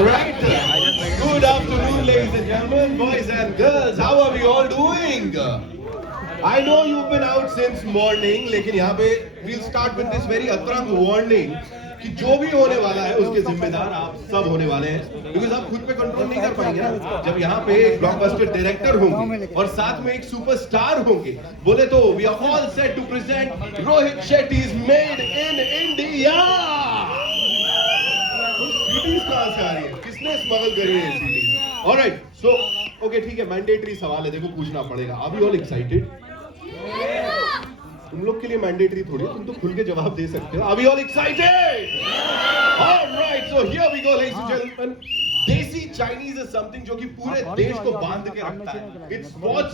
All right. Good afternoon, ladies and gentlemen, boys and girls. How are we all doing? I know you've been out since morning, लेकिन यहाँ पे we'll start with this very अतरंग warning कि जो भी होने वाला है उसके जिम्मेदार आप सब होने वाले हैं, because आप खुद पे कंट्रोल नहीं कर पाएंगे ना। जब यहाँ पे एक ब्लॉकबस्टर डायरेक्टर होंगे और साथ में एक सुपरस्टार होंगे, बोले तो we are all set to present Rohit Shetty's Made in India। Series कहाँ से आ रही है? किसने स्मगल करी है सीरीज? ऑलराइट, सो ओके ठीक है, मैंडेटरी सवाल है, देखो पूछना पड़ेगा। Are you all excited? तुम लोग के लिए मैंडेटरी थोड़ी, तुम तो खुल के जवाब दे सकते हो। Are you all excited? Alright, so here we go ladies and gentleman. Desi Chinese is something जो कि पूरे देश को बांध के रखता है। It's watch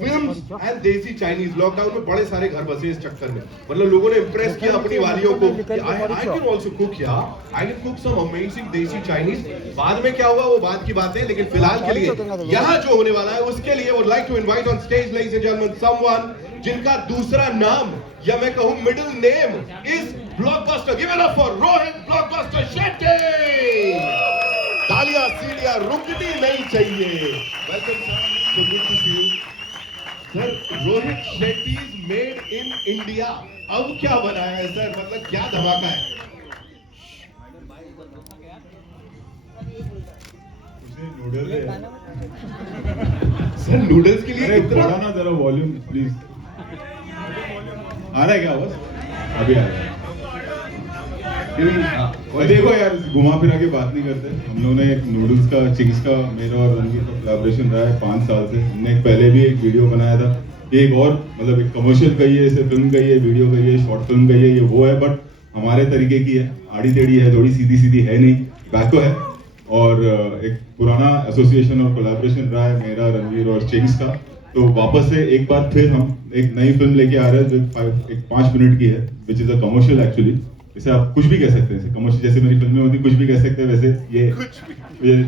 films and desi Chinese. Lockdown में बड़े सारे घर बसे इस चक्कर में, मतलब लोगों ने इंप्रेस किया अपनी वालियों को। आई कैन आल्सो कुक, या I can cook some amazing desi Chinese. बाद में क्या हुआ वो बात की बात है, लेकिन फिलहाल के लिए यहाँ जो होने वाला है उसके लिए would like to invite on stage ladies and gentleman someone जिनका दूसरा नाम या मैं कहूं middle name is blockbuster. Give it up for Rohit blockbuster Shetty. तालियां सीढ़ियां रुकनी नहीं चाहिए। Welcome sir, so good to see you sir. Rohit Shetty's made in India, अब क्या बनाया है सर? मतलब क्या धमाका है? नूडल्स है सर, नूडल्स के लिए कितना ना, जरा वॉल्यूम प्लीज। आ रहा है क्या आवाज? अभी आ रहा है। देखो यार, घुमा फिरा के बात नहीं करते। हम लोगों ने एक नूडल्स का, चिंग्स का, मेरा और रणवीर का कोलैबोरेशन रहा है 5 साल से। हमने पहले भी एक वीडियो बनाया था, एक और मतलब एक कमर्शियल कहिए, इसे फिल्म कहिए, वीडियो कहिए, शॉर्ट फिल्म कहिए, ये वो है, बट हमारे तरीके की है, आड़ी टेढ़ी है, थोड़ी सीधी सीधी है नहीं, बैको है। और एक पुराना एसोसिएशन और कोलैबोरेशन रहा है मेरा, रणवीर और चिंग्स का। तो वापस से एक बार फिर हम एक नई फिल्म लेके आ रहे हैं जो एक 5 मिनट की है, which is a commercial actually. इसे आप कुछ भी कह सकते हैं, कमर्शियल जैसे मेरी फिल्में होती कुछ भी कह सकते हैं,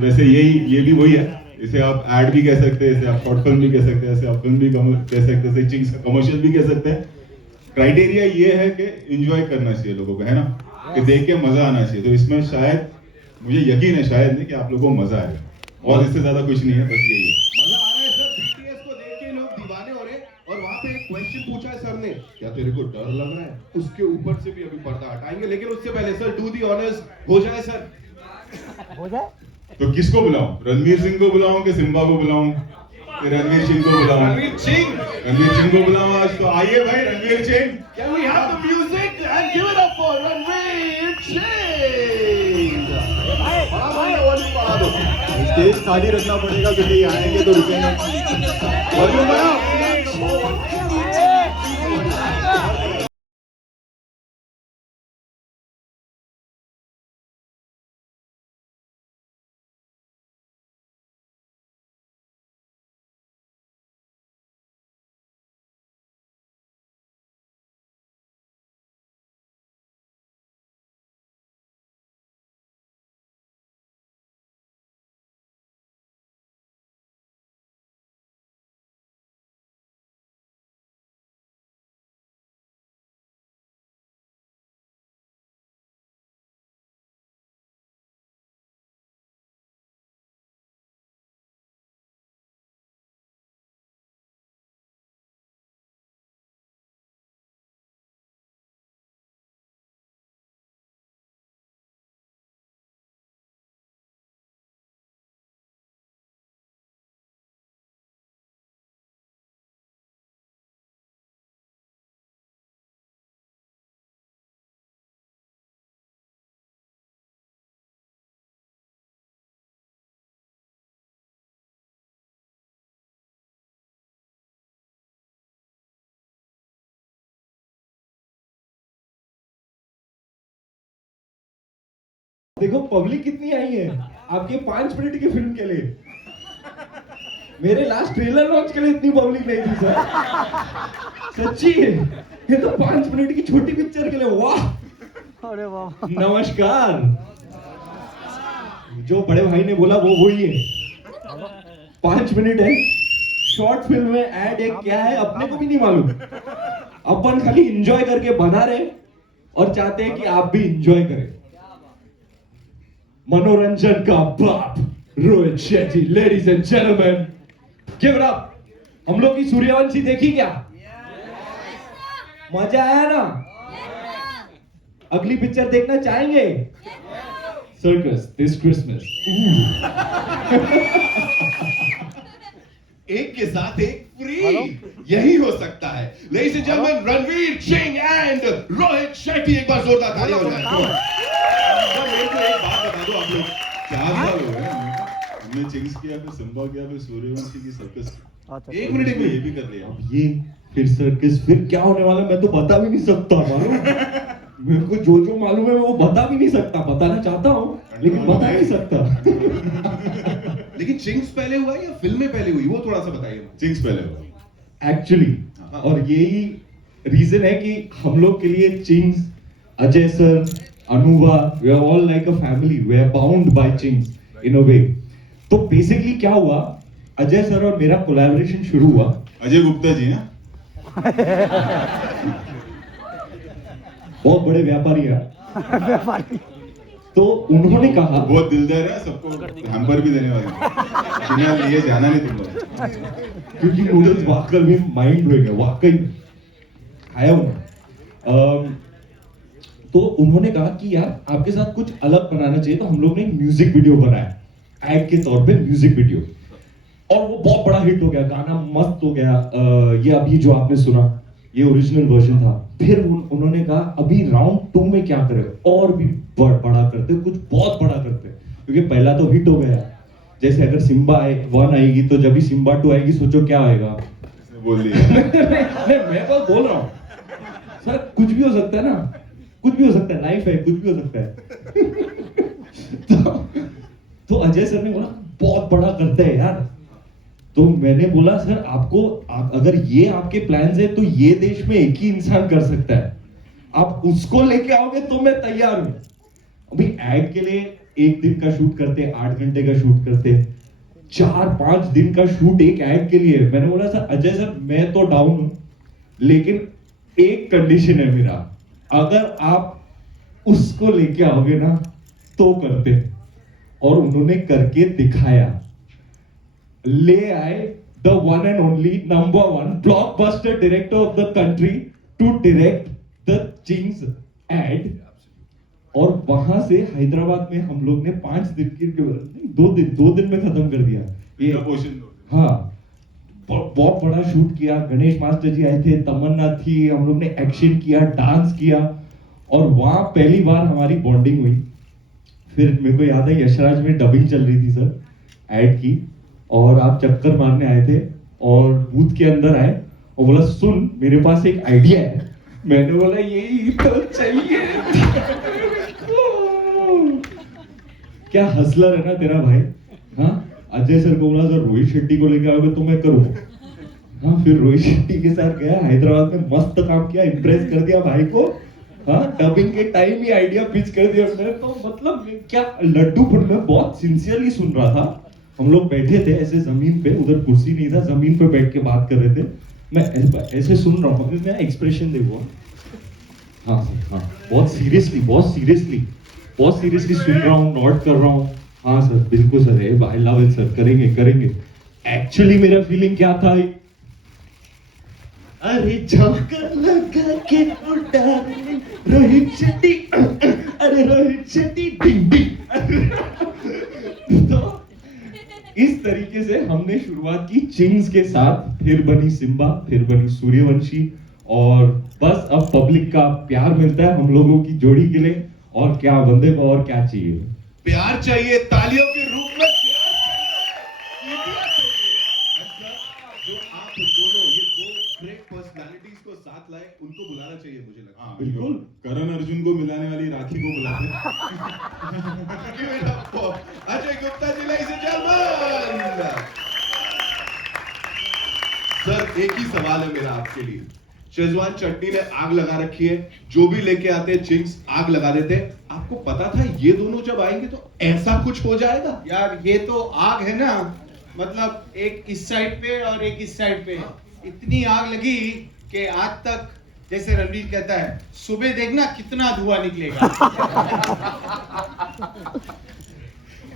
वैसे ये भी वही है। इसे आप ऐड भी कह सकते हैं, इसे आप शॉर्ट फिल्म भी कह सकते हैं, इसे आप फिल्म भी कह सकते हैं, इसे चिंग्स का कमर्शियल भी कह सकते हैं। क्राइटेरिया ये है कि एंजॉय करना चाहिए लोगों को, है ना, कि देख के मजा आना चाहिए। तो इसमें शायद, मुझे यकीन है शायद नहीं, कि आप लोगों को मजा आएगा, और इससे ज्यादा कुछ नहीं है, बस यही है। मजा आ रहा है सर, बीटीएस को देख के लोग दीवाने हो रहे हैं। और वहां पे एक क्वेश्चन पूछा है सर ने, क्या तेरे को डर लग रहा है? उसके ऊपर से भी अभी पर्दा हटाएंगे, लेकिन उससे पहले सर डू दी ऑनर्स हो जाए सर। हो जाए तो किसको बुलाऊं? रणवीर सिंह को बुलाऊं कि सिम्बा को बुलाऊं? रणवीर सिंह को बुलाऊं? रणवीर सिंह को बुलाऊं आज। तो आइए भाई, Ranveer Singh. Can we have the music and give it up for Ranveer Singh? बढ़ा दो। स्टेज खाली रखना पड़ेगा, क्योंकि ये आएंगे तो रुकेंगे। वॉल्यूम बढ़ाओ। देखो पब्लिक कितनी आई है आपके 5 मिनट की फिल्म के लिए। मेरे लास्ट ट्रेलर लॉन्च के लिए इतनी पब्लिक नहीं थी सर, सच्ची है। ये तो 5 मिनट की छोटी पिक्चर के लिए। वाह, अरे वाह। नमस्कार। जो बड़े भाई ने बोला वो वही है। 5 मिनट है, शॉर्ट फिल्म में ऐड एक क्या है अपने को भी नहीं मालूम। अपन खाली एंजॉय करके बना रहे और चाहते हैं कि आप भी एंजॉय करें। मनोरंजन का बाप Rohit Shetty, ladies and gentleman, give it up. हम लोग की सूर्यवंशी देखी क्या? मजा आया ना? अगली पिक्चर देखना चाहेंगे? Circus this Christmas. एक के साथ एक फ्री, यही हो सकता है। Ladies and gentleman, Ranveer Singh and Rohit Shetty, एक बार जोरदार ताली हो जाए। सर, मेरे को एक बात बता दो, आप लोग 4 साल हो गए हमने चिंग्स किया, फिर सिम्बा किया, फिर सूर्यवंशी की सर्कस की। एक मिनट ये भी कर लिया। अब ये फिर सर्कस, फिर क्या होने वाला मैं तो बता भी नहीं सकता। मालूम मेरे को जो जो मालूम है वो बता भी नहीं सकता। बताना चाहता हूँ लेकिन बता नहीं सकता। लेकिन चिंग्स पहले हुआ है या फिल्में पहले हुई, वो थोड़ा सा बताइए। चिंग्स पहले हुआ एक्चुअली, और यही रीजन है कि हम लोग के लिए Ching's, Ajay sir, Anubha, we are all like a family, we are bound by Ching's in a way. तो बेसिकली क्या हुआ, अजय सर और मेरा कोलैबोरेशन शुरू हुआ। अजय गुप्ता जी हैं, बहुत बड़े व्यापारी हैं। तो उन्होंने कहा, बहुत दिलदार है, सबको हैम्पर भी देने वाले हैं। बिना लिए जाना नहीं तुम लोग। क्योंकि नूडल्स वाकई में माइंड ब्लोइंग है, वाकई खाया हूं। तो उन्होंने कहा कि यार आपके साथ कुछ अलग बनाना चाहिए, तो हम लोग ने म्यूजिक वीडियो बनाया, एड के तौर पे म्यूजिक वीडियो, और वो बहुत बड़ा हिट हो गया, गाना मस्त हो गया। ये अभी जो आपने सुना, ये ओरिजिनल वर्जन था। फिर उन्होंने कहा अभी राउंड 2 में क्या करें, और भी बड़ा करते, कुछ बहुत बड़ा करते, क्योंकि पहला तो हिट हो गया। जैसे अगर सिम्बा 1 आएगी तो जब भी सिम्बा 2 आएगी, सोचो क्या होएगा। बोल दिया। नहीं, मैं तो बोल रहा हूँ सर, कुछ भी हो सकता है ना, कुछ भी हो सकता है, लाइफ है, कुछ भी हो सकता है। तो अजय सर ने बोला बहुत बड़ा करते हैं यार। तो मैंने बोला सर अगर ये आपके प्लान्स है तो ये देश में एक ही इंसान कर सकता है, आप उसको लेके आओगे तो मैं तैयार हूं। अभी एड के लिए 1 दिन का शूट करते, 8 घंटे का शूट करते, 4-5 दिन का शूट एक एड के लिए। मैंने बोला सर अजय सर मैं तो डाउन हूं, लेकिन एक कंडीशन है मेरा, अगर आप उसको लेके आओगे ना तो करते। और उन्होंने करके दिखाया, ले आए the one and only number 1 blockbuster director of the country to direct the Ching's ad. और वहां से हैदराबाद में हम लोग ने 5 दिन की, 2 दिन में खत्म कर दिया ये पोर्शन। हाँ, बहुत बड़ा शूट किया। गणेश मास्टर जी आए थे, तमन्ना थी, हम लोग ने एक्शन किया, डांस किया, और वहां पहली बार हमारी बॉन्डिंग हुई। फिर मेरे को याद है यशराज में डबिंग चल रही थी सर एड की, और आप चक्कर मारने आए थे और बूथ के अंदर आए और बोला सुन मेरे पास एक आइडिया है। मैंने बोला यही तो चाहिए। क्या हसलर है ना तेरा भाई। हाँ, अजय सर को बोला सर रोहित शेट्टी को लेके आओगे तो मैं करूंगा। हाँ, फिर रोहित शेट्टी के साथ गया हैदराबाद में, मस्त काम किया, इम्प्रेस कर दिया भाई को। हाँ, डबिंग के टाइम ही आइडिया पिच कर दिया उसने। तो मतलब क्या लड्डू फुल में बहुत सिंसियरली सुन रहा था। हम लोग बैठे थे ऐसे जमीन पे, उधर कुर्सी नहीं था, जमीन पे बैठ के बात कर रहे थे। मैं ऐसे सुन रहा हूँ, मेरा एक्सप्रेशन देखो। हाँ सर, हाँ, बहुत सीरियसली सुन रहा हूँ, नोट कर रहा हूँ। हाँ सर, बिल्कुल sir, I love it sir, करेंगे। एक्चुअली मेरा फीलिंग क्या था, अरे झोंकर लगा के उड़ाने रोहित शेट्टी, अरे रोहित शेट्टी डिंग डिंग। तो इस तरीके से हमने शुरुआत की चिंग्स के साथ, फिर बनी सिम्बा, फिर बनी सूर्यवंशी, और बस अब पब्लिक का प्यार मिलता है हम लोगों की जोड़ी के लिए। और क्या बंदे को और क्या चाहिए, प्यार चाहिए, तालियों के रूप में जो आप दोनों, ये 2 ग्रेट पर्सनालिटीज को साथ लाए, उनको बुलाना चाहिए मुझे लगता है। हाँ बिल्कुल, करण अर्जुन को मिलाने वाली राखी को बुलाते हैं। Ajay Gupta ji, ladies and gentlemen। Sir, एक ही सवाल है मेरा आपके लिए। शेजवान चटनी ने आग लगा रखी है, जो भी लेके आते हैं चिंग्स आग लगा देते हैं। आपको पता था ये दोनों जब आएंगे तो ऐसा कुछ हो जाएगा? यार ये तो आग है ना, मतलब एक इस साइड पे और एक इस साइड पे, इतनी आग लगी कि आज तक, जैसे रणवीर कहता है, सुबह देखना कितना धुआं निकलेगा।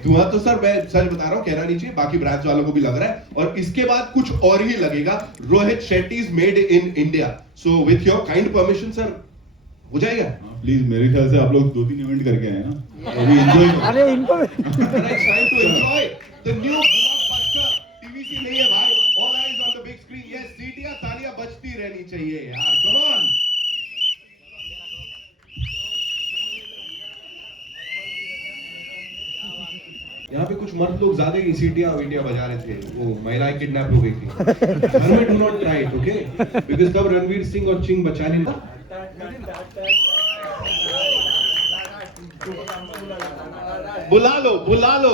धुआं तो सर मैं सच बता रहा हूँ, कहना नहीं चाहिए, बाकी ब्रांच वालों को भी लग रहा है, और इसके बाद कुछ और ही लगेगा। Rohit Shetty is made in India, so with your kind permission sir हो जाएगा। प्लीज, मेरे ख्याल से आप लोग 2-3 इवेंट करके आए हैं ना, अभी एंजॉय अरे इनको time to enjoy the new blockbuster. TVC नहीं है भाई, all eyes on the big screen. Yes, सीटियां तालियां बजती रहनी चाहिए यार, कम ऑन। यहाँ पे कुछ मर्द लोग ज्यादा ही सीटियां वीटियां बजा रहे थे, वो महिलाएं किडनैप हो गई थी। घर में do not try it, okay, because तब रणवीर सिंह और चिंग बचाने ना। बुला लो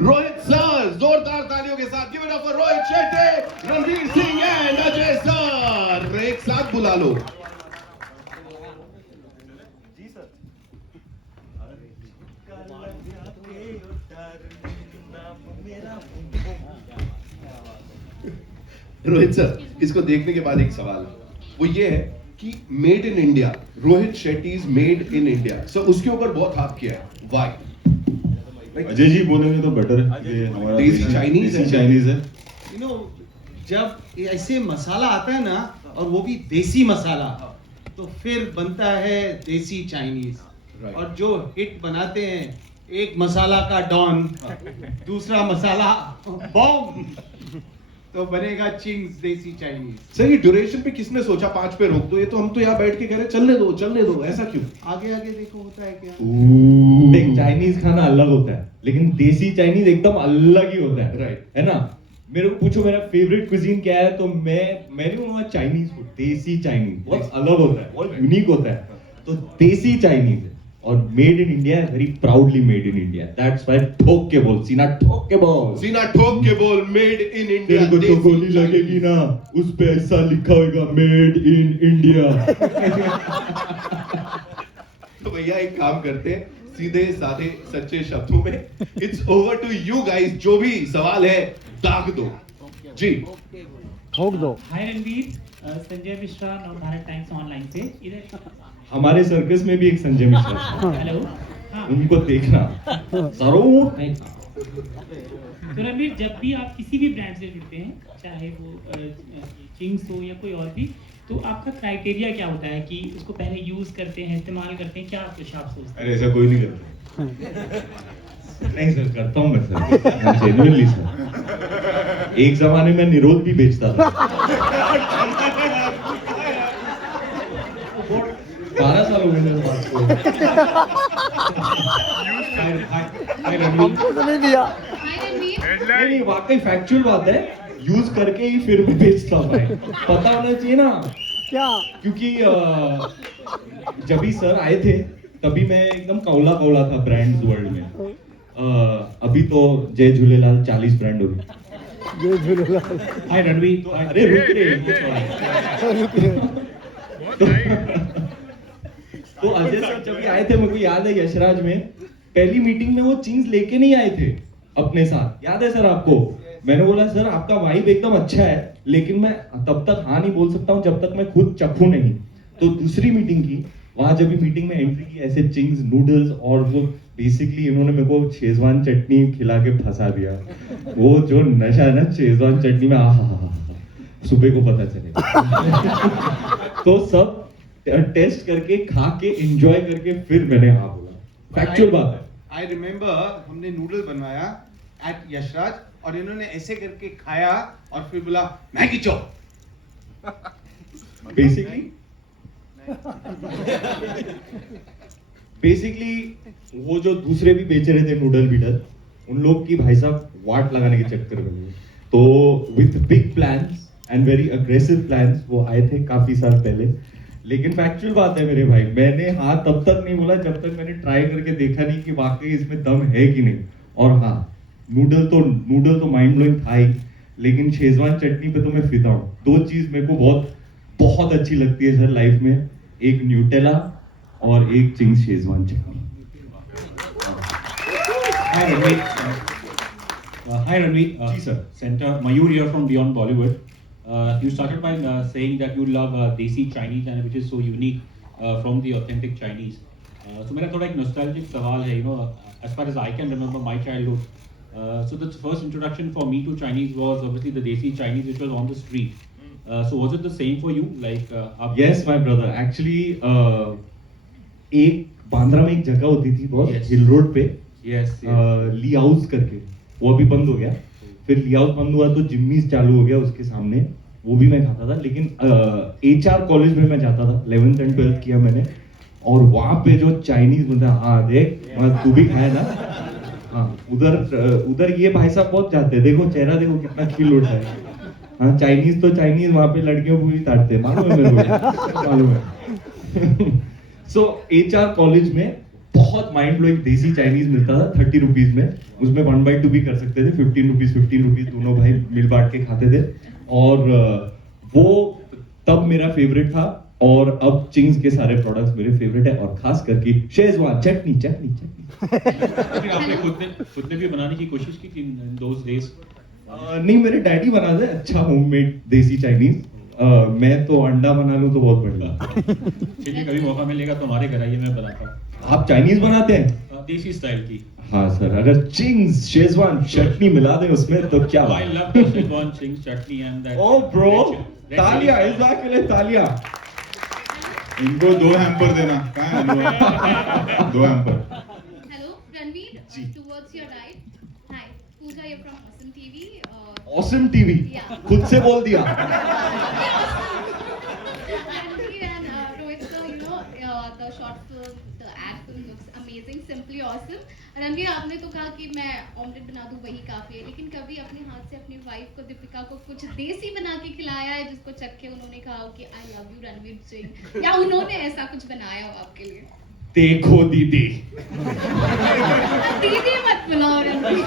रोहित सर, जोरदार तालियों के साथ। Give it up for Rohit Shetty, Ranveer Singh and Ajay sir, एक साथ बुला लो। रोहित सर, इसको देखने के बाद एक सवाल है, वो ये है कि made in India, Rohit Shetty is made in India, so उसके ऊपर बहुत हाफ किया है, व्हाई? अजय जी बोलेंगे तो बेटर है, ये हमारा देसी चाइनीज है। देसी चाइनीज है। यू नो, जब ऐसे मसाला आता है ना, और वो भी देसी मसाला, तो फिर बनता है देसी चाइनीज। Right. और जो हिट बनाते हैं, एक मसाला का डॉन, दूसरा मसाला बॉम्ब, तो बनेगा चिंग्स देसी चाइनीज। सर ये ड्यूरेशन पे किसने सोचा 5 पे रोक दो, ये तो हम तो यहाँ बैठ के कह रहे चलने दो, ऐसा क्यों? आगे आगे देखो होता है क्या। देख, चाइनीज खाना अलग होता है, लेकिन देसी चाइनीज एकदम अलग ही होता है, Right. है ना? मेरे को पूछो मेरा फेवरेट क्विजीन क्या है, तो मैं बोलूंगा चाइनीज फूड। देसी चाइनीज बहुत अलग होता है, बहुत यूनिक होता है, तो देसी चाइनीज है और made in India, very proudly made in India. That's why ठोक के बोल, सीना ठोक के बोल, सीना ठोक के बोल, मेड इन इंडिया। तेरे को जो गोली लगेगी ना, उस पे ऐसा लिखा होगा, मेड इन इंडिया। तो भैया एक काम करते हैं, सीधे साधे सच्चे शब्दों में, it's over to you guys. जो भी सवाल है दाग दो जी। ठोक दो। हाय रणवीर, संजय मिश्रा नव भारत टाइम्स ऑनलाइन से इधर। हमारे सर्कस में भी एक संजय मिश्रा है, हेलो। हाँ, उनको देखना जरूर देखना। तो रणवीर, जब भी आप किसी भी ब्रांड से जुड़ते हैं, चाहे वो चिंग्स हो या कोई और भी, तो आपका क्राइटेरिया क्या होता है कि उसको पहले यूज करते हैं, इस्तेमाल करते हैं, क्या आप सोचते हैं? अरे ऐसा कोई नहीं करता। नहीं सर, करता हूँ मैं सर, जेन्युइनली सर। एक जमाने में निरोध भी बेचता था। 12 साल हो गए मेरे बात को। हमको तो नहीं दिया। नहीं, वाकई फैक्चुअल बात है, यूज करके ही फिर मैं बेचता हूँ भाई। पता होना चाहिए ना, क्या? क्योंकि जब भी सर आए थे तभी मैं एकदम कौला था ब्रांड्स वर्ल्ड में। अभी तो जय झूलेलाल 40 ब्रांड हो गए। जय झूलेलाल। हाय रणवीर, अरे रुक रे, तो अजय सर जब भी आए थे, मेरे को याद है यशराज में पहली मीटिंग में वो चीज लेके नहीं आए थे अपने साथ, याद है सर आपको? मैंने बोला सर आपका वाइब एकदम अच्छा है, लेकिन मैं तब तक हाँ नहीं बोल सकता हूँ जब तक मैं खुद चखूं नहीं। तो दूसरी मीटिंग की, वहां जब भी मीटिंग में एंट्री की, ऐसे चिंग्स नूडल्स और वो बेसिकली इन्होंने मेरे को शेजवान चटनी खिला के फंसा दिया। वो जो नशा है ना शेजवान चटनी में, सुबह को पता चलेगा। तो सब टेस्ट करके, खा के, एंजॉय करके फिर मैंने हाँ बोला। फैक्चुअल बात है। आई रिमेम्बर हमने नूडल बनवाया एट यशराज, और इन्होंने ऐसे करके खाया और फिर बोला मैगी चॉप। बेसिकली वो जो दूसरे भी बेच रहे थे नूडल बीडल, उन लोग की भाई साहब वाट लगाने के चक्कर में, तो with big plans and very aggressive plans वो आए थे काफी साल पहले। लेकिन फैक्चुअल बात है मेरे भाई, मैंने हाँ तब तक नहीं बोला जब तक मैंने ट्राई करके देखा नहीं कि वाकई इसमें दम है कि नहीं। और हाँ, नूडल तो माइंड ब्लोइंग था ही, लेकिन शेजवान चटनी पे तो मैं फिदा हूँ। 2 चीज मेरे को बहुत अच्छी लगती है सर लाइफ में, एक न्यूटेला और एक Ching's Schezwan chutney. Hi Ranveer. Ji sir. Center Mayur here from Beyond Bollywood. You started by saying that you love Desi Chinese and which is so unique from the authentic Chinese. So मेरा थोड़ा एक nostalgic सवाल है, you know, as far as I can remember my childhood. So the first introduction for me to Chinese was obviously the Desi Chinese, which was on the street. So was it the same for you? Like, Yes, my brother. Actually, एक बांद्रा में एक जगह होती थी बहुत, Yes. हिल road पे, yes, ली house करके, वो अभी बंद हो गया. फिर ली हाउस बंद हुआ तो जिम्मीज चालू हो गया उसके सामने, वो भी मैं खाता था. लेकिन HR कॉलेज में मैं जाता था, 11th and 12th किया मैंने, और वहाँ पे जो चाइनीज मतलब, हाँ देख, तू भी खाया ना, हाँ उधर ये भाई साहब बहुत जाते हैं, देखो चेहरा देखो कितना खिल उठा है. हाँ चाइनीज तो चाइनीज, वहाँ पे लड़कियों को भी ताड़ते हैं, मालूम है मेरे को, मालूम है. सो HR कॉलेज में बहुत माइंड ब्लोइंग देसी चाइनीज मिलता था 30 रुपीज में. उसमें 1/2 भी कर सकते थे, 15 रुपीज दोनों भाई मिल बांट के खाते थे. और वो तब मेरा फेवरेट था, और अब चिंग्स के सारे प्रोडक्ट्स मेरे फेवरेट है, और खास करके शेजवान चटनी. लेकिन आपने खुद ने भी बनाने की कोशिश की थी in those days? नहीं, मेरे डैडी बना दे अच्छा होममेड देसी चाइनीज. मैं तो अंडा बना लूं तो बहुत बढ़िया. चलिए कभी मौका मिलेगा तो हमारे घर आइए, मैं बनाता हूँ. आप चाइनीज बनाते हैं? देसी स्टाइल की. हाँ सर, अगर चिंग्स शेजवान चटनी मिला दें उसमें तो क्या I love the Szechuan chings chutney and that. Oh bro, red तालियां chili इस बार के लिए, तालियां. इनको 2 हैम्पर देना. कहाँ है अनुभव? 2 hamper. Hello, Ranveer. Towards your right. Hi, Pooja here from Awesome TV. Awesome TV, Yeah. खुद से बोल दिया. Ranveer and Rohit sir, you know, the short film, the ad film looks amazing, simply awesome. Ranveer, आपने तो कहा कि मैं omelette बना दूं वही काफी है, लेकिन कभी अपने हाथ से अपनी वाइफ को, दीपिका को, कुछ देसी बना के खिलाया है जिसको चख के उन्होंने कहा हो कि I love you Ranveer Singh, या उन्होंने ऐसा कुछ बनाया हो आपके लिए? देखो दीदी, दीदी मत बुलाओ रणवीर.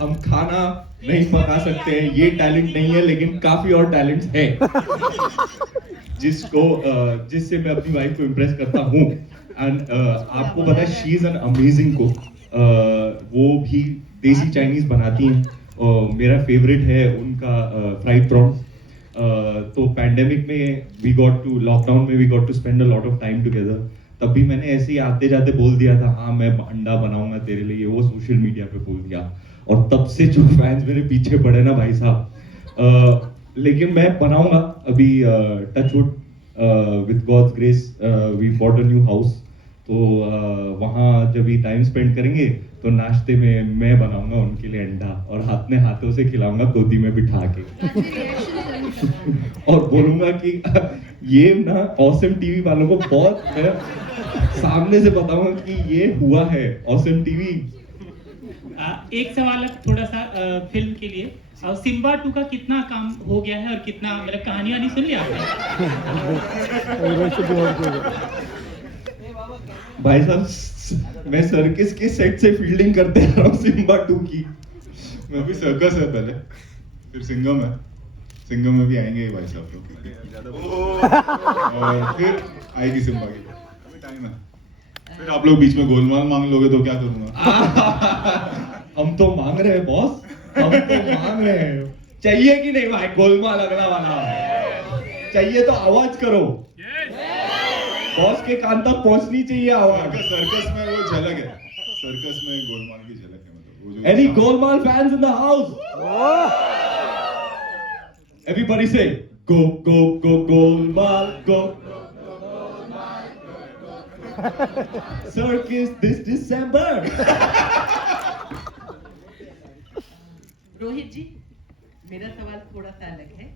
हम खाना नहीं पका सकते हैं, ये टैलेंट नहीं है, लेकिन काफी और टैलेंट्स है जिससे मैं अपनी वाइफ को इम्प्रेस करता हूँ. एंड आपको पता है, she is an amazing cook. वो भी देसी चाइनीज बनाती हैं. मेरा फेवरेट है उनका फ्राइड प्रॉन्स. तो पैंडेमिक में लॉकडाउन में we got to spend a lot of time together. तब भी मैंने ऐसे ही आते जाते बोल दिया था, हाँ मैं अंडा बनाऊंगा तेरे लिए, वो सोशल मीडिया पे बोल दिया. और तब से जो फैंस मेरे पीछे पड़े ना भाई साहब, लेकिन मैं बनाऊंगा अभी. Touchwood, with God's grace we bought a new house. तो वहाँ जब भी टाइम स्पेंड करेंगे तो नाश्ते में मैं बनाऊंगा उनके लिए अंडा, और हाथों से खिलाऊंगा गोदी में बिठा के. और बोलूंगा कि ये ना ऑसम टीवी वालों को बहुत सामने से बताऊंगा कि ये हुआ है ऑसम टीवी. एक सवाल अब थोड़ा सा फिल्म के लिए, सिम्बा 2 का कितना काम हो गया है और कितना, मतलब कहानी वानी सुन लिया आपने? भाई साहब, मैं सर्किस के सेट से फील्डिंग करते आ रहा हूँ सिम्बा 2 की. मैं अभी सर्कस है पहले, फिर सिंघम है. सिंघम में भी आएंगे ये भाई साहब लोग, और फिर आएगी सिम्बा की. अभी टाइम है. फिर आप लोग बीच में गोलमाल मांग लोगे तो क्या करूंगा? हम तो मांग रहे हैं बॉस, हम तो मांग रहे हैं. चाहिए कि नहीं भाई गोलमाल अगला वाला? चाहिए तो आवाज करो. बॉस के कान तक पहुंचनी चाहिए आवाज. सर्कस में वो झलक है, सर्कस में गोलमाल की झलक है. मतलब वो जो Any Golmaal fans in the house? Everybody say go go go Golmaal go. Circus this December. Rohit जी, मेरा सवाल थोड़ा सा अलग है.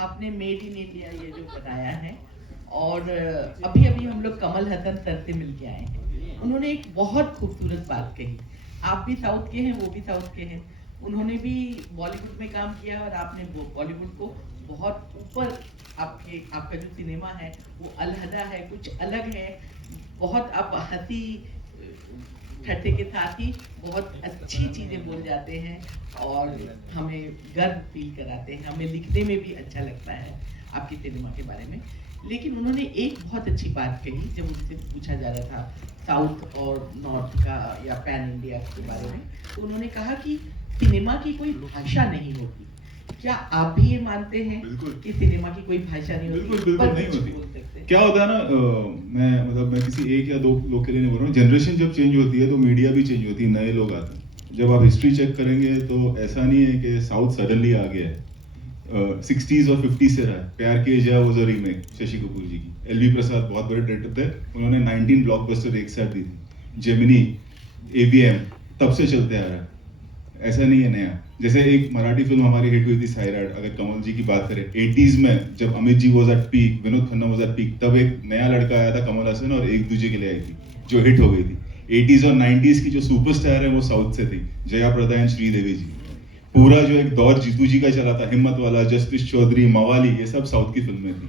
आपने मेड इन इंडिया ये जो बताया है, और अभी अभी हम लोग कमल हसन सर से मिल के आए हैं. उन्होंने एक बहुत खूबसूरत बात कही. आप भी साउथ के हैं, वो भी साउथ के हैं. उन्होंने भी बॉलीवुड में काम किया और आपने बॉलीवुड को बहुत ऊपर, आपका जो सिनेमा है वो अलहदा है, कुछ अलग है. बहुत आप हंसी ठट्ठे के साथ ही बहुत अच्छी चीजें बोल जाते हैं और हमें गर्व फील कराते हैं. हमें लिखने में भी अच्छा लगता है आपकी सिनेमा के बारे में. लेकिन उन्होंने एक बहुत अच्छी बात कही जब उनसे पूछा जा रहा था साउथ और नॉर्थ का या पैन इंडिया के बारे में. तो उन्होंने कहा कि सिनेमा की कोई भाषा नहीं होती, क्या आप भी ये मानते हैं बिल्कुल। कि सिनेमा की कोई भाषा नहीं होती? बिल्कुल बिल्कुल पर नहीं कुछ होती। बोल सकते हैं। क्या होता है ना मैं किसी एक या दो लोग के लिए नहीं बोल रहा हूँ, जनरेशन जब चेंज होती है तो मीडिया भी चेंज होती है, नए लोग आते हैं। जब आप हिस्ट्री चेक करेंगे तो ऐसा नहीं है कि साउथ सडनली आ गया है। 60s और 50s से रहा है। प्यार की एजा was a remake Shashi Kapoor ji की। एलवी प्रसाद बहुत बड़े डायरेक्टर थे, उन्होंने 19 ब्लॉकबस्टर एक साथ दी थी। जेमिनी, एबीएम तब से चलते आ रहा है, ऐसा नहीं है नया। जैसे एक मराठी फिल्म हमारी हिट हुई थी सायराट, अगर कमल जी की बात करें 80s में जब Amit ji was at peak, Vinod Khanna was at peak, तब एक नया लड़का आया था कमल हसन और एक दूजे के लिए आई थी जो हिट हो गई थी। 80s और 90s की जो सुपरस्टार है वो साउथ से थी, जया प्रदा एंड श्रीदेवी जी। पूरा जो एक दौर जीतू जी का चला था, हिम्मत वाला, जस्टिस चौधरी, मवाली, ये सब साउथ की फिल्में थी।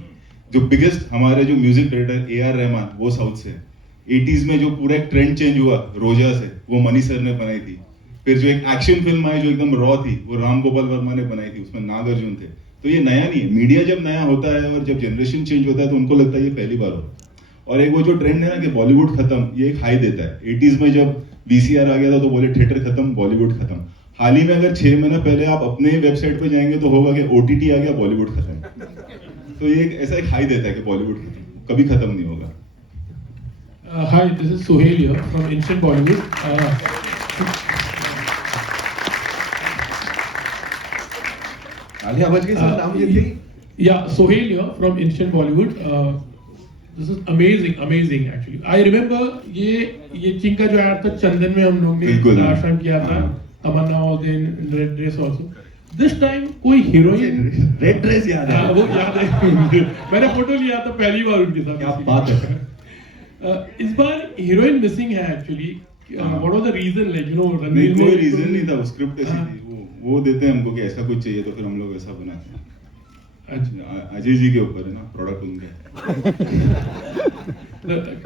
जो बिगेस्ट हमारे जो म्यूजिक डायरेक्टर AR रहमान वो साउथ से है। 80s में जो पूरा एक ट्रेंड चेंज हुआ रोजा से, वो मनी सर ने बनाई थी। फिर जो एक एक्शन फिल्म आई जो एकदम रॉ थी, वो राम गोपाल वर्मा ने बनाई थी, उसमें नागार्जुन थे। तो ये नया नहीं है। मीडिया जब नया होता है और जब जनरेशन चेंज होता है तो उनको लगता है ये पहली बार हो रहा है। और एक वो जो ट्रेंड है ना कि बॉलीवुड खत्म, ये एक हाई देता है। 80s में जब VCR आ गया था तो बोले थिएटर खत्म, बॉलीवुड खत्म। हाल ही में अगर 6 महीने पहले आप अपने वेबसाइट पे जाएंगे तो होगा कि OTT आ गया, बॉलीवुड खत्म। तो ये ऐसा एक हाई देता है कि बॉलीवुड खत्म, कभी खत्म नहीं होगा। Hi, this is Sohail here from Instant Bollywood. Alia Bhatt के साथ नाम लेते ही Yeah, Sohail here from Instant Bollywood. This is amazing actually. I remember ये चिंग का जो आया था चंदन में हम लोग ने बिल्कुल। आश्रम किया था, तमन्ना was in red dress also. This time कोई हीरोइन रेड ड्रेस याद है। वो याद है मैंने फोटो लिया था पहली बार उनके साथ। क्या बात है। इस बार हीरोइन मिसिंग है actually. What was the reason, like you know, नहीं, रणवीर कोई ने रीजन नहीं था, वो स्क्रिप्ट ऐसी हाँ। थी। वो देते हैं हमको कि ऐसा कुछ चाहिए तो फिर हम लोग ऐसा बनाते हैं। अच्छा अजय जी के ऊपर है ना, प्रोडक्ट उनका है।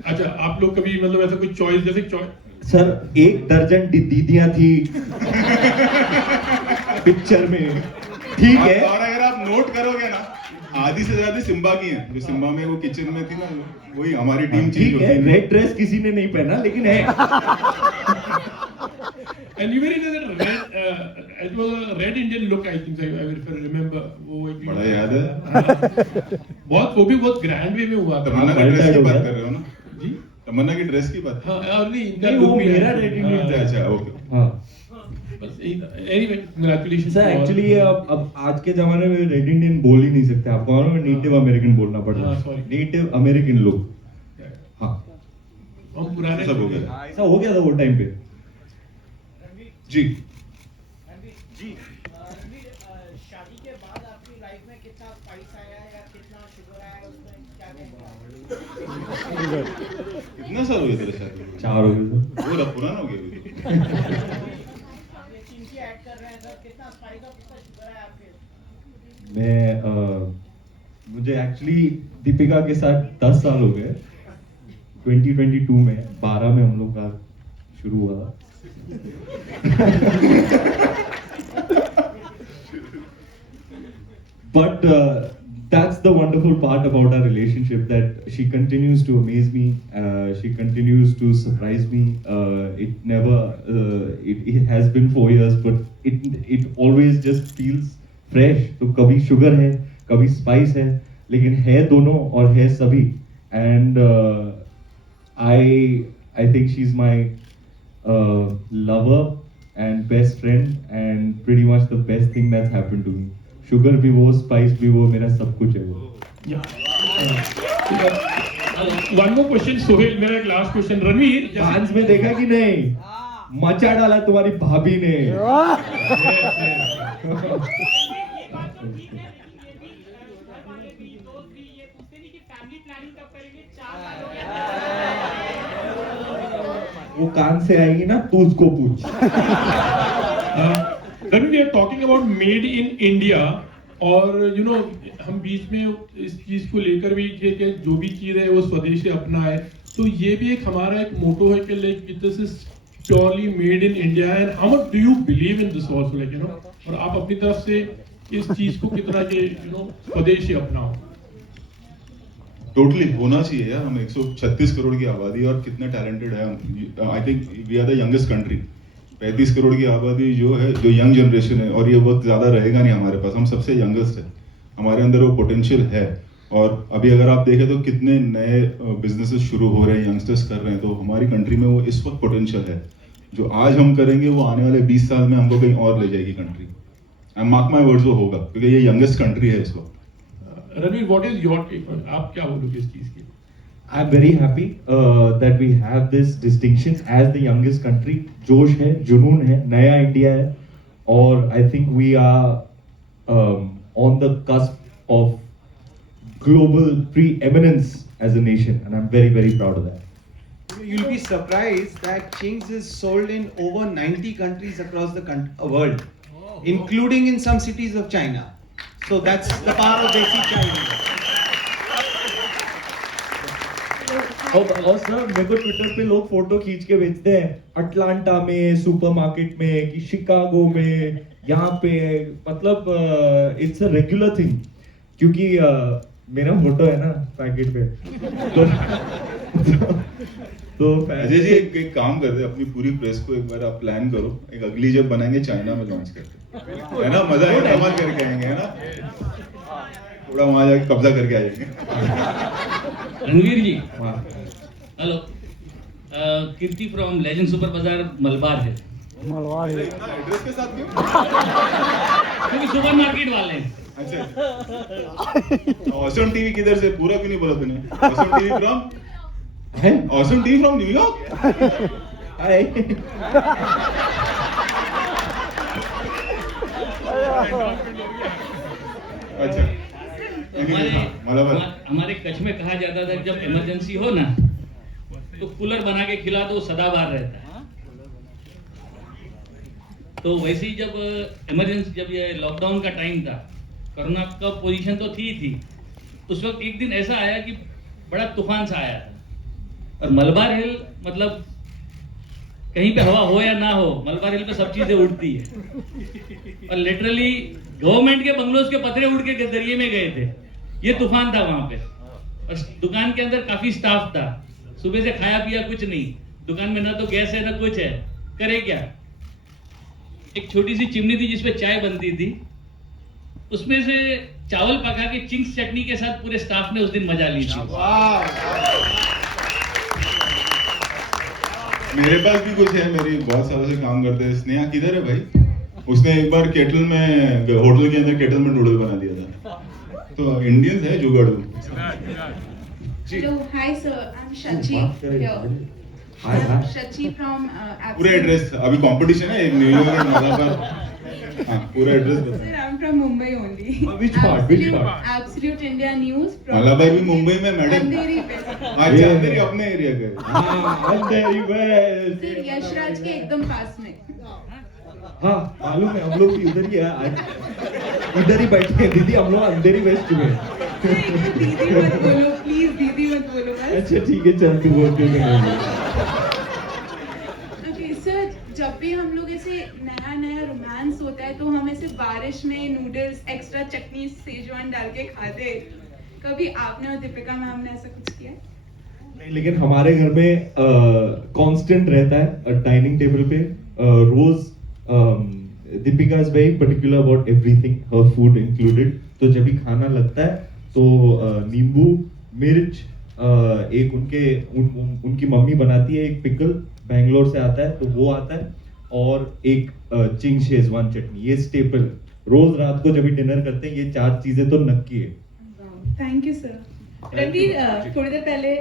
अच्छा, आप लोग कभी मतलब ऐसा कोई चॉइस जैसे चॉइस सर 1 दर्जन दीदियां थी पिक्चर में, ठीक है। और अगर आप नोट करोगे ना, आधी से ज्यादा सिम्बा की हैं। जो सिम्बा में वो किचन में थी ना, वही हमारी टीम चेंज ठीक होती है, है। रेड ड्रेस किसी ने नहीं पहना लेकिन है। and you were in a red it was a red Indian look I think if I remember वो एक बड़ा याद है। बहुत वो भी बहुत ग्रैंड वे में हुआ था। तमन्ना की ड्रेस की बात कर रहे हो ना? जी तमन्ना की ड्रेस की बात। हाँ, और नहीं इनका नहीं, look वो भी मेरा है। red Indian हाँ, अच्छा अच्छा, ओके। हाँ बस एनीवे कांग्रेचुलेशन सर, एक्चुअली अब आज के जमाने में रेड इंडियन बोल ही नहीं सकते, आपको नेटिव अमेरिकन बोलना पड़ रहा हाँ, है। sorry. नेटिव अमेरिकन लोग। हाँ, हम पुराने सब हो गया। ऐसा हो गया था वो टाइम पे। जी शादी के बाद आपकी लाइफ में कितना स्पाइस आया या कितना शुगर आया, उसमें क्या कहना है? कितना साल हो गया तेरे शादी? 4 हो गए सर। वो पुराना हो गया। आप ये चिंकी ऐड कर रहे हैं सर, कितना स्पाइस और कितना शुगर आया आपके? मुझे एक्चुअली दीपिका के साथ 10 साल हो गए। 2022 में 12 में हम लोग का शुरू हुआ। But that's the wonderful part about our relationship, that she continues to amaze me. She continues to surprise me. It has been 4 years, but it always just feels fresh. तो कभी sugar है, कभी spice है, लेकिन है दोनों और है सभी. And I think she's my lover and best friend and pretty much the best thing that's happened to me. Sugar भी वो, स्पाइस भी वो, मेरा सब कुछ है वो। वन मोर क्वेश्चन सोहेल, मेरा एक लास्ट क्वेश्चन। रणवीर डांस में देखा कि नहीं, मचा डाला तुम्हारी भाभी ने। वो कान से आएगी ना, तू उसको पूछ। Then we are talking about made in India, और you know हम बीच में इस चीज को लेकर भी कि जो भी चीज है वो स्वदेशी अपना है, तो ये भी एक हमारा एक मोटो है कि like this is purely made in India, and how much do you believe in this also, like you know, और आप अपनी तरफ से इस चीज को कितना के you know स्वदेशी अपनाओ? टोटली होना चाहिए यार। हम 136 करोड़ की आबादी और कितने टैलेंटेड है हम। I think we are the youngest country. 35 crore की आबादी जो है, जो यंग जनरेशन है, और ये वक्त ज़्यादा रहेगा नहीं हमारे पास, हम सबसे यंगेस्ट है, हमारे अंदर वो पोटेंशियल है। और अभी अगर आप देखें तो कितने नए बिजनेसेस शुरू हो रहे हैं, यंगस्टर्स कर रहे हैं, तो हमारी कंट्री में वो इस वक्त पोटेंशियल है। जो आज हम करेंगे वो आने वाले 20 साल में हमको कहीं और ले जाएगी country. And mark my words, वो होगा, क्योंकि ये यंगेस्ट कंट्री है इस वक्त। Ranveer, what is your take on, आप क्या बोलोगे इस चीज की? I'm very happy that we have this distinction as the youngest country. जोश है, जुनून है, नया इंडिया है, और I think we are on the cusp of global preeminence as a nation, and I'm very, very proud of that. You'll be surprised that Ching's is sold in over 90 countries across the world, including in some cities of China. So that's the power of Desi Chinese. और sir मेरे को Twitter पे लोग photo खींच के भेजते हैं Atlanta में, सुपरमार्केट में, कि शिकागो में, यहाँ पे, मतलब इट्स अ रेगुलर थिंग, क्योंकि मेरा फोटो है ना पैकेट पे। तो अजय जी एक काम करते हैं, अपनी पूरी प्रेस को एक बार आप प्लान करो, एक अगली जब बनाएंगे चाइना में लॉन्च करते, है ना, मजा आएगा, कमाल करके आएंगे, है ना, थोड़ा वहां जाके कब्जा करके आ जाएंगे। Ranveer ji, hello, Kirti from legend super Bazaar Malabar है। मलबार है एड्रेस के साथ क्यों? क्योंकि सुपर मार्केट वाले हैं। अच्छा, ऑसम टीवी किधर से, पूरा क्यों नहीं बोला तूने? Awesome TV from, awesome TV from New York. Hi. अच्छा, हमारे कच्छ में कहा जाता था जब इमरजेंसी हो ना तो कूलर बना के खिला दो, सदाबहार रहता है। तो वैसे ही जब इमरजेंसी, जब ये लॉकडाउन का टाइम था, कोरोना का पोजीशन तो थी, उस वक्त एक दिन ऐसा आया कि बड़ा तूफान सा आया था, और मलबार हिल, मतलब कहीं पे हवा हो या ना हो, मलबार हिल पे सब चीजें उड़ती है, और लिटरली गवर्नमेंट के बंगलोज के पतरे उड़ के दरिए में गए थे। ये तूफान था वहां पे, और दुकान के अंदर काफी स्टाफ था, सुबह से खाया पिया कुछ नहीं, दुकान में ना तो गैस है ना कुछ है, करे क्या? एक छोटी सी चिमनी थी जिसपे चाय बनती थी, उसमें से चावल पका के चिंग्स चटनी के साथ पूरे स्टाफ ने उस दिन मजा ली थी। मेरे पास भी कुछ है, मेरी बहुत सालों से काम करते हैं। स्नेहा किधर है भाई? उसने एक बार केटल में, होटल के अंदर केटल में नूडल बना दिया था। तो इंडियंस है जुगाड़ू। Hello, hi sir, I'm Shachi here. I'm Shachi from पूरा एड्रेस, अभी कंपटीशन है न्यूयॉर्क और मलाबार। हाँ, पूरा एड्रेस बता। Sir, I'm from Mumbai only. Which part? Which part? Absolute India News. Malabar भी मुंबई में मैडम। अंधेरी west. अच्छा, अंधेरी अपने एरिया का। हाँ, अंधेरी वेस्ट। Sir, यशराज के एकदम पास में। हाँ मालूम है, हम लोग भी उधर ही है, इधर ही बैठे हैं दीदी, हम लोग अंधेरी वेस्ट में। दीदी मत बोलो प्लीज, दीदी मत बोलो बस। अच्छा ठीक है, चल तू बोल के। ओके सर, जब भी हम लोग ऐसे नया नया रोमांस होता है तो हम ऐसे बारिश में नूडल्स एक्स्ट्रा चटनी सेजवान डाल के खाते, कभी आपने और दीपिका मैम ने ऐसा कुछ किया? नहीं, लेकिन हमारे घर में कांस्टेंट रहता है डाइनिंग टेबल पे, रोज Deepika is very particular about everything, हर फूड इंक्लूडेड। तो जब भी खाना लगता है तो नींबू मिर्च, एक उनकी मम्मी बनाती है, एक पिकल बैंगलोर से आता है तो वो आता है, और एक चिंग शेजवान चटनी, ये स्टेपल रोज रात को जब भी डिनर करते हैं, ये 4 चीजें तो नक्की है। Thank you sir. रणवीर, थोड़ी देर पहले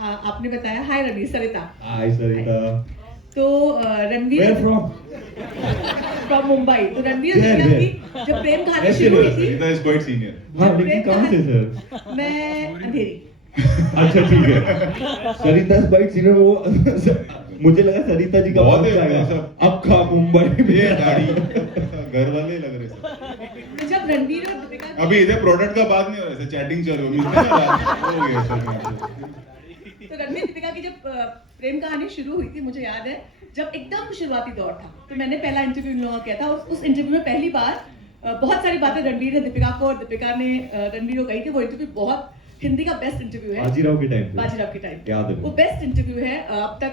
आपने बताया, हाय रणवीर, सरिता। हाय सरिता। तो रणवीर फ्रॉम मुंबई, तो रणवीर की जब प्रेम कहानी शुरू हुई थी, सरिता इज क्वाइट सीनियर। हाँ, लेकिन कहाँ से सर? मैं अंधेरी। अच्छा ठीक है, सरिता बाइट सीनियर, वो मुझे लगा सरिता जी का बहुत बात है सब अब खा मुंबई में ये दाढ़ी घर वाले लग रहे सब। जब रणवीर और दीपिका, अभी इधर प्रोडक्ट का बात नहीं हो रहा है, चैटिंग चल रही है। तो रणवीर दीपिका की जब प्रेम कहानी शुरू हुई थी, मुझे याद है जब एकदम शुरुआती दौर था, तो मैंने पहला इंटरव्यू इन लोगों का किया था, और उस इंटरव्यू में पहली बार बहुत सारी बातें रणवीर ने दीपिका को और दीपिका ने रणवीर को कही थी। वो इंटरव्यू बहुत हिंदी का बेस्ट इंटरव्यू है, बाजीराव के टाइम पे, बाजीराव के टाइम याद है वो बेस्ट इंटरव्यू है अब तक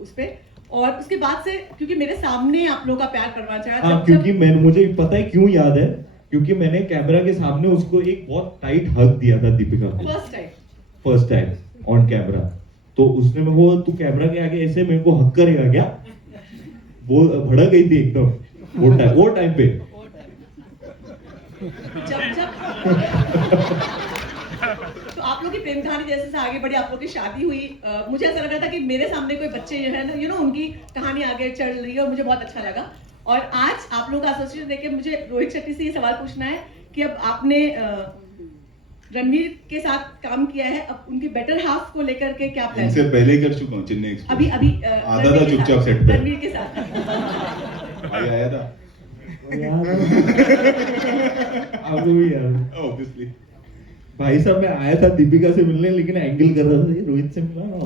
उस पे। और उसके बाद से क्योंकि मेरे सामने आप लोगों का प्यार करवा चाहा हाँ, क्योंकि मुझे पता है क्यों याद है, क्योंकि मैंने कैमरा के सामने उसको एक बहुत टाइट हग दिया था दीपिका को फर्स्ट टाइम ऑन कैमरा। तो उसने वो तू कैमरा के आगे ऐसे मेरे को हग करेगा क्या, वो भड़क गई थी एकदम वो टाइम पे। तो आप लोग की प्रेम कहानी जैसे से आगे बढ़ी, आप लोग की शादी हुई, मुझे ऐसा लग रहा था कि मेरे सामने कोई बच्चे जो है ना उनकी कहानी आगे चल रही है और मुझे बहुत अच्छा लगा। और आज आप लोग का एसोसिएशन देख के मुझे रोहित शेट्टी से ये सवाल पूछना है कि अब आपने रणवीर के साथ काम किया है, अब उनके बेटर हाफ को लेकर के क्या प्लान? इनसे पहले कर चुका हूँ चेन्नई एक्सप्रेस। अभी आधा था चुपचाप सेट पे। रणवीर के साथ भाई आया था। आपको भी याद ऑब्वियसली भाई साहब, मैं आया था दीपिका से मिलने, लेकिन एंगल कर रहा था ये रोहित से मिला ना।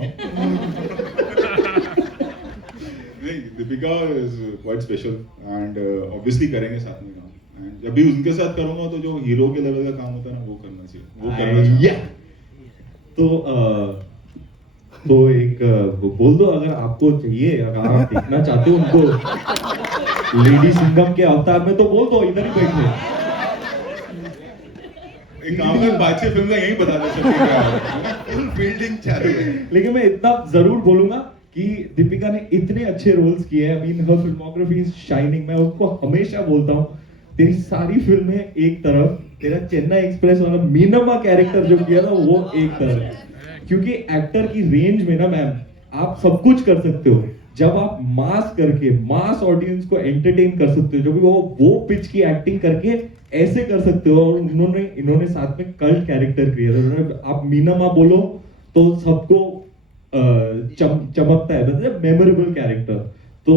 नहीं, Deepika is quite special and obviously करेंगे साथ में काम। एंड जब भी उनके साथ करूंगा तो जो हीरो के लेवल का काम होता है ना वो करना चाहिए, वो करना चाहिए। तो एक बोल दो अगर आपको चाहिए, अगर आप देखना चाहते हो उनको लेडी सिंघम के अवतार में, तो बोल दो, इधर ही बैठे। एक काम कर, बादशाह फिल्म का यही बता दे सकते हैं फील्डिंग चालू है। लेकिन मैं इतना जरूर बोलूंगा कि दीपिका ने इतने अच्छे रोल्स किए हैं, हर फिल्मोग्राफी इज शाइनिंग। मैं उसको हमेशा बोलता हूँ तेरी सारी फिल्में एक तरफ, तेरा चेन्नई एक्सप्रेस वाला मीनम्मा कैरेक्टर जो किया था वो एक तरफ, क्योंकि एक्टर की रेंज में ना मैम आप सब कुछ कर सकते हो। जब आप मास करके मास ऑडियंस को एंटरटेन कर सकते हो, जब वो पिच की एक्टिंग करके ऐसे कर सकते हो, और इन्होंने साथ में कल्ट कैरेक्टर क्रिएट। आप मीनम्मा बोलो तो सबको चमकता है, मतलब मेमोरेबल कैरेक्टर। तो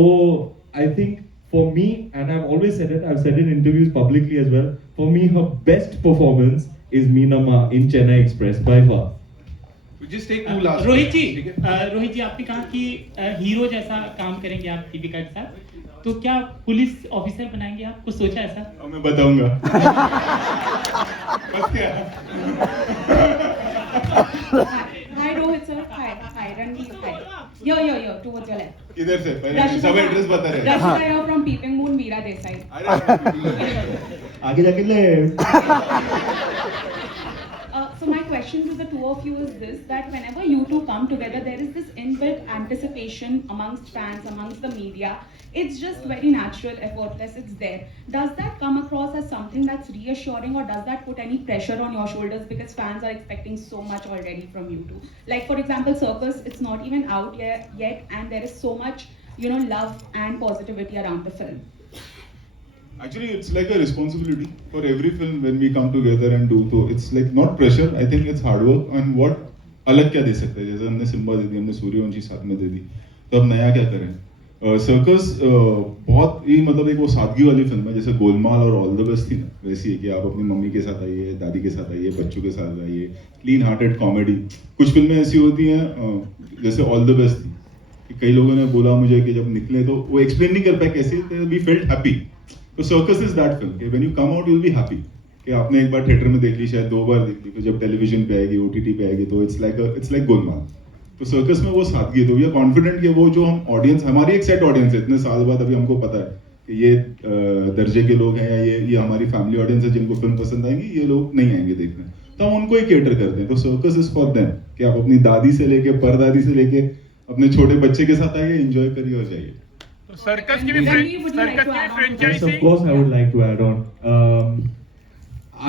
I think for me, and I have always said it, I have said in interviews publicly as well, for me her best performance is Meenamma in Chennai express by far. Just take two last Rohit ji आपने कहा कि hero जैसा काम करेंगे आप दीपिका के साथ, तो क्या पुलिस ऑफिसर बनाएंगे आप? कुछ सोचा ऐसा? मैं बताऊंगा। बस क्या? Hi Rohit sir, hi Ranveer, hi. Yo, towards your left. किधर से? पहले सब एड्रेस बता रहे हैं। Rashida from Peeping Moon, Meera Desai. आगे जाके ले। So my question to the two of you is this, that whenever you two come together, there is this inbuilt anticipation amongst fans, amongst the media. It's just very natural, effortless, it's there. Does that come across as something that's reassuring, or does that put any pressure on your shoulders because fans are expecting so much already from you two? Like for example, Circus, it's not even out yet and there is so much, love and positivity around the film. Actually, it's like a responsibility for every film when we come together and do. So it's like not pressure. I think it's hard work. And what अलग क्या दे सकते हैं? जैसे हमने Simba दे दी, हमने सूर्यवंशी साथ में दे दी, तो अब नया क्या करें? सर्कस बहुत ही मतलब एक वो सादगी वाली फिल्म है, जैसे गोलमाल और ऑल द बेस्ट थी ना, वैसी है कि आप अपनी मम्मी के साथ आइए, दादी के साथ आइए, बच्चों के साथ आइए, क्लीन हार्टेड कॉमेडी। कुछ फिल्में ऐसी होती हैं जैसे ऑल द बेस्ट थी कि कई लोगों ने बोला मुझे कि जब निकले तो वो एक्सप्लेन नहीं कर पाए कैसे, वी फेल्ट हैप्पी। तो सर्कस इज दैट फिल्म कि when you come out you will be happy कि आपने एक बार थिएटर में देख ली, शायद 2 बार देख ली, फिर जब टेलीविजन पे आएगी, ओटीटी पे आएगी, तो इट्स लाइक गोलमाल। तो सर्कस में वो सादगी है, तो वी आर कॉन्फिडेंट कि वो जो हम ऑडियंस, हमारी एक सेट ऑडियंस है, इतने साल बाद अभी हमको पता है कि ये दर्जे के लोग हैं, या ये हमारी फैमिली ऑडियंस है जिनको फिल्म पसंद आएंगी, ये लोग नहीं आएंगे देखने, तो हम उनको ही केटर करते हैं। तो सर्कस इज फॉर देम कि आप अपनी दादी से लेके परदादी से लेके अपने छोटे बच्चे के साथ आइए, एंजॉय करिए और जाइए। सर्कस की भी franchise. Yes, of course, I would like to add on.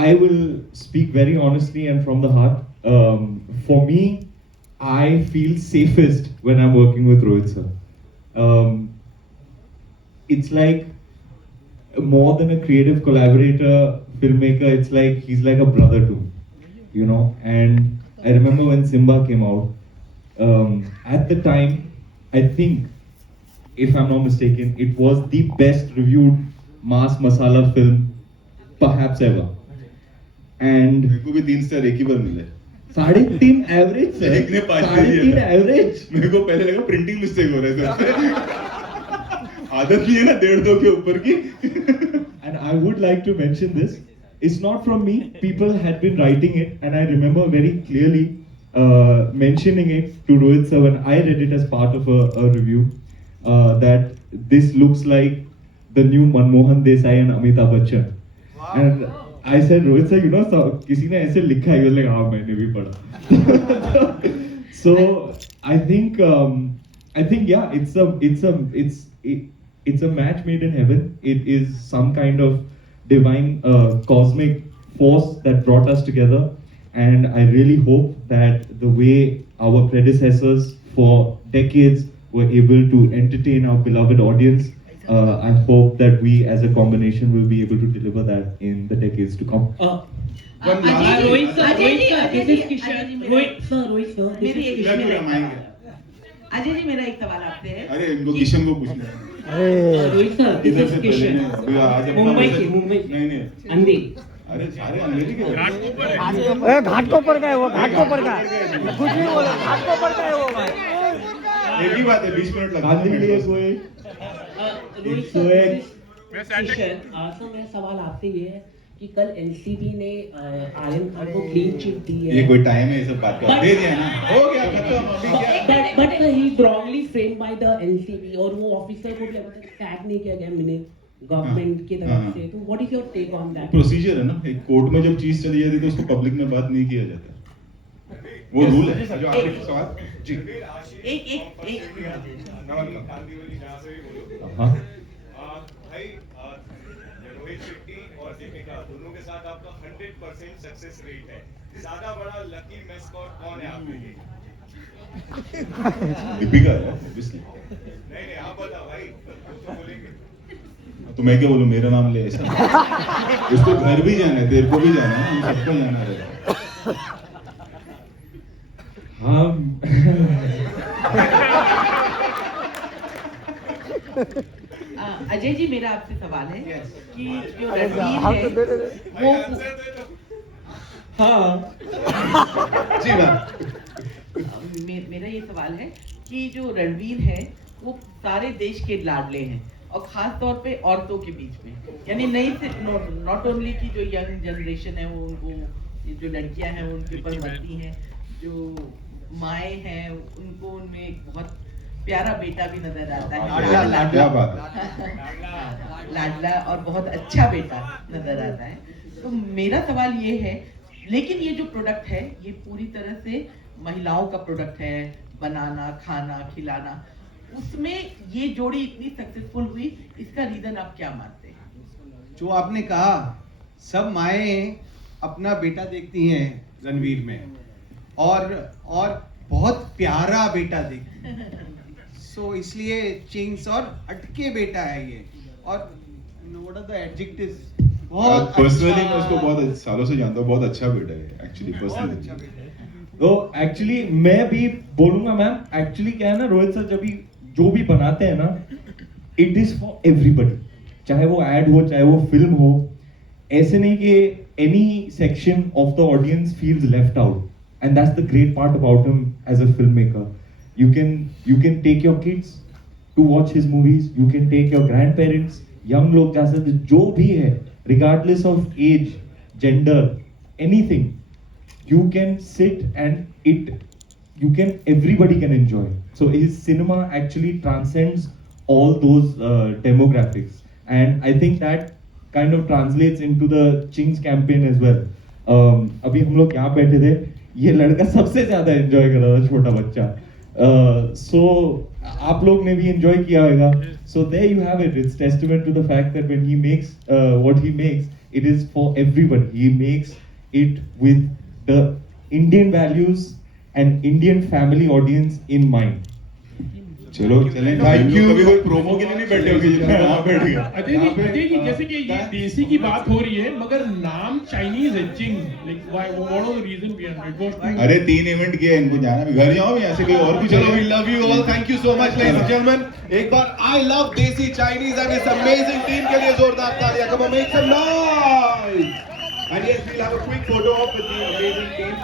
I will speak very honestly and from the heart. For me, I feel safest when I'm working with Rohit sir. It's like more than a creative collaborator, filmmaker. It's like he's like a brother to me, And I remember when Simba came out. At the time, I think, if I'm not mistaken, it was the best reviewed mass masala film perhaps ever. And मेरे को भी 3 star एक ही बार मिले। 3.5 average sir. एक ने 5 दे दिया। 3.5 average. मेरे को पहले लगा प्रिंटिंग मिस्टेक हो रहा है। आदत नहीं है ना 1.5-2 के ऊपर की। And I would like to mention this. It's not from me. People had been writing it, and I remember very clearly mentioning it to Rohit sir when I read it as part of a review. that this looks like the new Manmohan Desai and Amitabh Bachchan. And I said, Rohit sir, you know, किसी ने ऐसे लिखा है, like, हाँ मैंने भी पढ़ा. So I think yeah, it's a match made in heaven. It is some kind of divine cosmic force that brought us together, and I really hope that the way our predecessors for decades were able to entertain our beloved audience, I hope that we as a combination will be able to deliver that in the decades to come. Rohit sir, this is Kishan. Rohit sir, this is Kishan. Ajay ji मेरा एक सवाल आपसे है। अरे इनको किशन को पूछना है। Rohit sir, this is Kishan. Mumbai नहीं अंधी। अरे सारे अंधेरी के घाट को पड़ गए वो, घाट को पड़ गए, कुछ नहीं बोला, घाट को पड़ गए वो भाई। एक ही बात है, 20 मिनट लगा गांधी लिए कोई रोहित सर, किशन, सर मेरा सवाल आपसे ये है कि कल एनसीबी ने आर्यन खान को क्लीन चिट दी है। ये कोई टाइम है ये सब बात का? दे दिया ना, हो गया खत्म। But he wrongly framed by the NCB और वो ऑफिसर को भी अभी तक टैग नहीं किया गया मैंने गवर्नमेंट की तरफ से। तो what is your take on that? Procedure है ना, एक कोर्ट में जब चीज चली जाती है तो उसको पब्लिक में बात नहीं किया जाता, वो रूल है। जो आपके सवाल जी एक हाँ भाई रोहित शेट्टी और दीपिका दोनों के साथ आपका 100% सक्सेस रेट है। ज्यादा बड़ा लकी मैस्कॉट कौन है आपके लिए? दीपिका है ऑब्वियसली। नहीं आप बताओ भाई, तो बोलेंगे तो मैं क्या बोलूं, मेरा नाम ले ऐसा? उसको घर भी जाना है, तेरे को भी जाना है, हम सबको जाना है। हाँ अजय जी मेरा आपसे सवाल है कि जो रणवीर है वो हाँ जी मैम, मेरा ये सवाल है कि जो रणवीर है वो सारे देश के लाडले हैं और खास तौर पे औरतों के बीच में, यानी नहीं सिर्फ नॉट ओनली की जो यंग जनरेशन है वो जो लड़कियां हैं उनके ऊपर मरती हैं, जो माएँ हैं उनको उनमें एक बहुत प्यारा बेटा भी नजर आता है, लाडला और बहुत अच्छा बेटा नजर आता है। तो मेरा सवाल ये है, लेकिन ये जो प्रोडक्ट है ये पूरी तरह से महिलाओं का प्रोडक्ट है, बनाना खाना खिलाना, उसमें ये जोड़ी इतनी सक्सेसफुल हुई, इसका रीजन आप क्या मानते हैं? जो आपने कहा, सब माएँ अपना बेटा देखती हैं रणवीर में और बहुत प्यारा बेटा देखती हैं, सो इसलिए चिंग्स और हटके बेटा है ये। और व्हाट आर द एडजेक्टिव्स? बहुत पर्सनली मैं उसको बहुत सालों से जानता हूँ, बहुत अच्छा बेटा है एक्चुअली पर्सनली। तो एक्चुअली मैं भी बोलूंगा मैम, एक्चुअली क्या है ना रोहित सर, जब भी जो भी बनाते हैं ना, इट इज फॉर एवरीबडी, चाहे वो एड हो चाहे वो फिल्म हो, ऐसे नहीं कि any section of the audience feels left out, and that's the great part about him as a film maker. You can take your kids to watch his movies, you can take your grandparents, young लोग जा सकते, जो भी है, regardless of age, gender, anything, you can sit and everybody can enjoy. So his cinema actually transcends all those demographics, and I think that kind of translates into the Ching's campaign as well. अभी हम लोग यहाँ बैठे थे, ये लड़का सबसे ज्यादा एंजॉय कर रहा था, छोटा बच्चा. So आप लोग ने भी एंजॉय किया होगा. So there you have it. It's testament to the fact that when he makes what he makes, it is for everyone. He makes it with the Indian values and Indian family audience in mind. चलो चलें, thank you. कभी कोई promo के लिए नहीं बैठे होगे जितना यहाँ बैठ गए. अजय जी जैसे कि ये देसी की बात हो रही है, मगर नाम चाइनीज है, Ching's. Like what was the reason behind it? अरे 3 इवेंट किए, इनको जाना भी, घर जाओ भी, ऐसे कोई और भी. चलो, we love you all. Thank you so much, ladies and gentlemen. एक बार I love Desi Chinese and this amazing team के लिए जोरदार तालियां. Come on, make some noise. And yes, we'll have a quick photo op with the amazing team.